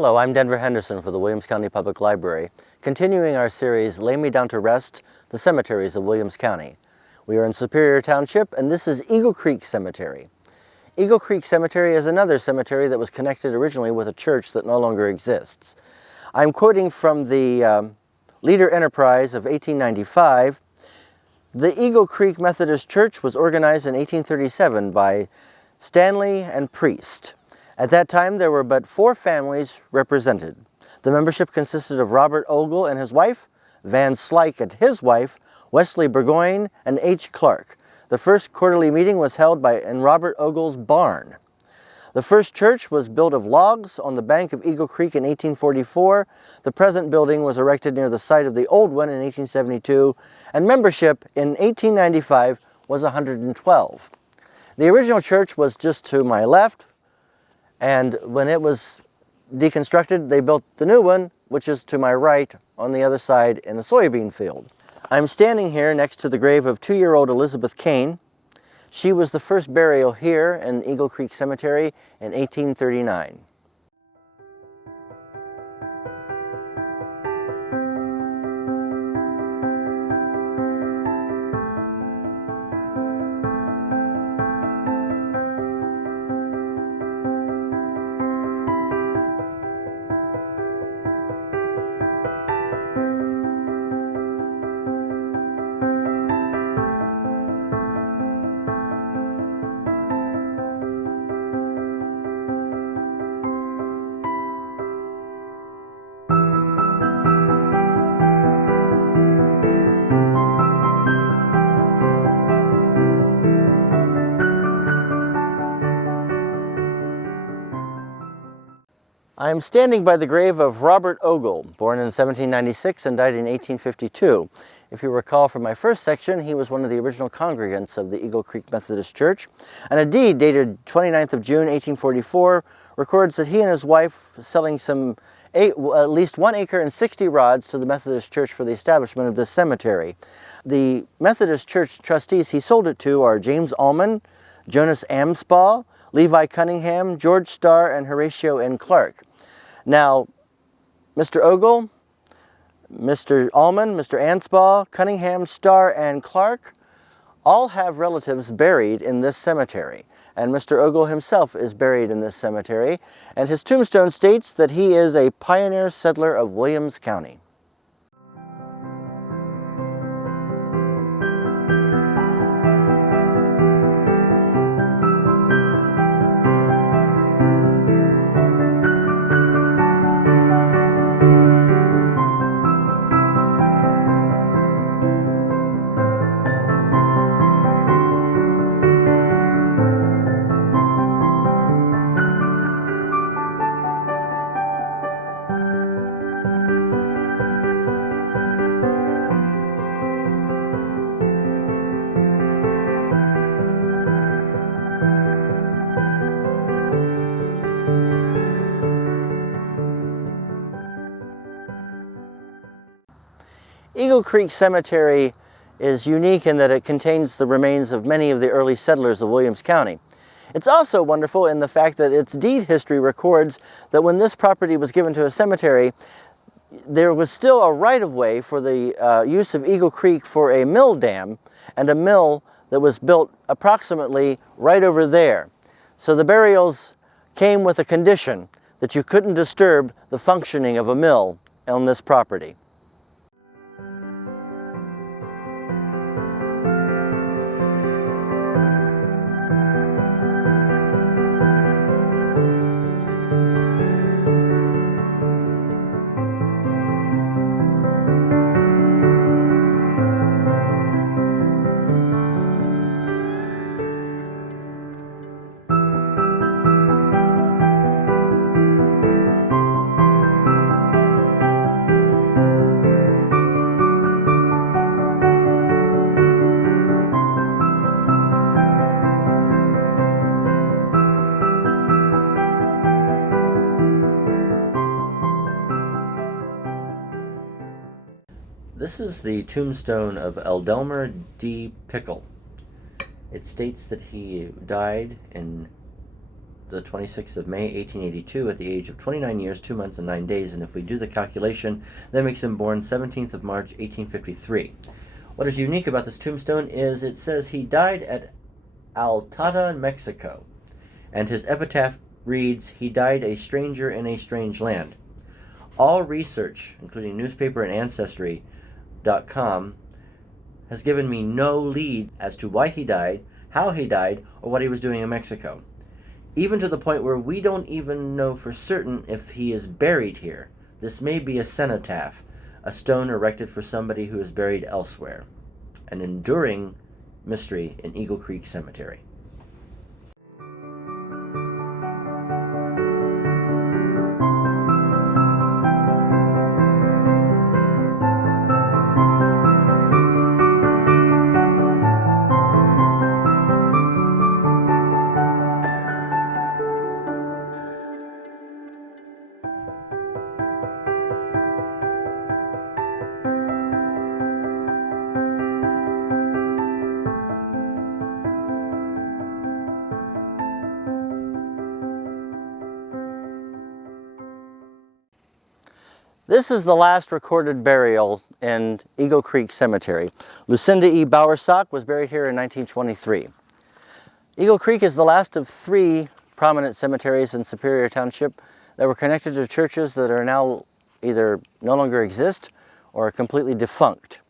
Hello, I'm Denver Henderson for the Williams County Public Library, continuing our series, Lay Me Down to Rest, the Cemeteries of Williams County. We are in Superior Township, and this is Eagle Creek Cemetery. Eagle Creek Cemetery is another cemetery that was connected originally with a church that no longer exists. I'm quoting from the Leader Enterprise of 1895. The Eagle Creek Methodist Church was organized in 1837 by Stanley and Priest. At that time, there were but 4 families represented. The membership consisted of Robert Ogle and his wife, Van Slyke and his wife, Wesley Burgoyne, and H. Clark. The first quarterly meeting was held in Robert Ogle's barn. The first church was built of logs on the bank of Eagle Creek in 1844. The present building was erected near the site of the old one in 1872, and membership in 1895 was 112. The original church was just to my left, and when it was deconstructed, they built the new one, which is to my right on the other side in the soybean field. I'm standing here next to the grave of 2-year-old Elizabeth Kane. She was the first burial here in Eagle Creek Cemetery in 1839. I am standing by the grave of Robert Ogle, born in 1796 and died in 1852. If you recall from my first section, he was one of the original congregants of the Eagle Creek Methodist Church, and a deed dated 29th of June, 1844, records that he and his wife selling at least 1 acre and 60 rods to the Methodist Church for the establishment of this cemetery. The Methodist Church trustees he sold it to are James Allman, Jonas Amspaugh, Levi Cunningham, George Starr, and Horatio N. Clark. Now, Mr. Ogle, Mr. Allman, Mr. Anspaugh, Cunningham, Starr, and Clark all have relatives buried in this cemetery. And Mr. Ogle himself is buried in this cemetery, and his tombstone states that he is a pioneer settler of Williams County. Eagle Creek Cemetery is unique in that it contains the remains of many of the early settlers of Williams County. It's also wonderful in the fact that its deed history records that when this property was given to a cemetery, there was still a right-of-way for the use of Eagle Creek for a mill dam, and a mill that was built approximately right over there. So the burials came with a condition that you couldn't disturb the functioning of a mill on this property. This is the tombstone of Delmer D. Pickle. It states that he died in the 26th of May, 1882, at the age of 29 years, 2 months, and 9 days. And if we do the calculation, that makes him born 17th of March, 1853. What is unique about this tombstone is it says he died at Altata, Mexico. And his epitaph reads, "He died a stranger in a strange land." All research, including newspaper and Ancestry.com, has given me no lead as to why he died, how he died, or what he was doing in Mexico. Even to the point where we don't even know for certain if he is buried here. This may be a cenotaph, a stone erected for somebody who is buried elsewhere. An enduring mystery in Eagle Creek Cemetery. This is the last recorded burial in Eagle Creek Cemetery. Lucinda E. Bowersock was buried here in 1923. Eagle Creek is the last of 3 prominent cemeteries in Superior Township that were connected to churches that are now either no longer exist or are completely defunct.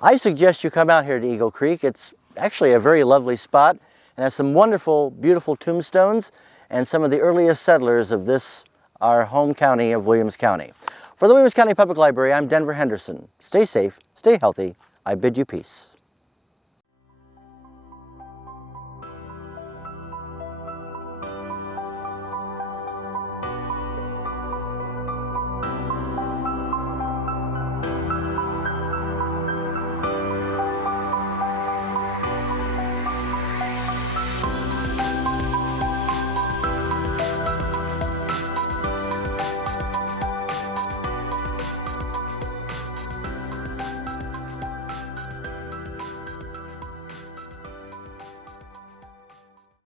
I suggest you come out here to Eagle Creek. It's actually a very lovely spot and has some wonderful, beautiful tombstones and some of the earliest settlers of this, our home county of Williams County. For the Williams County Public Library, I'm Denver Henderson. Stay safe, stay healthy. I bid you peace.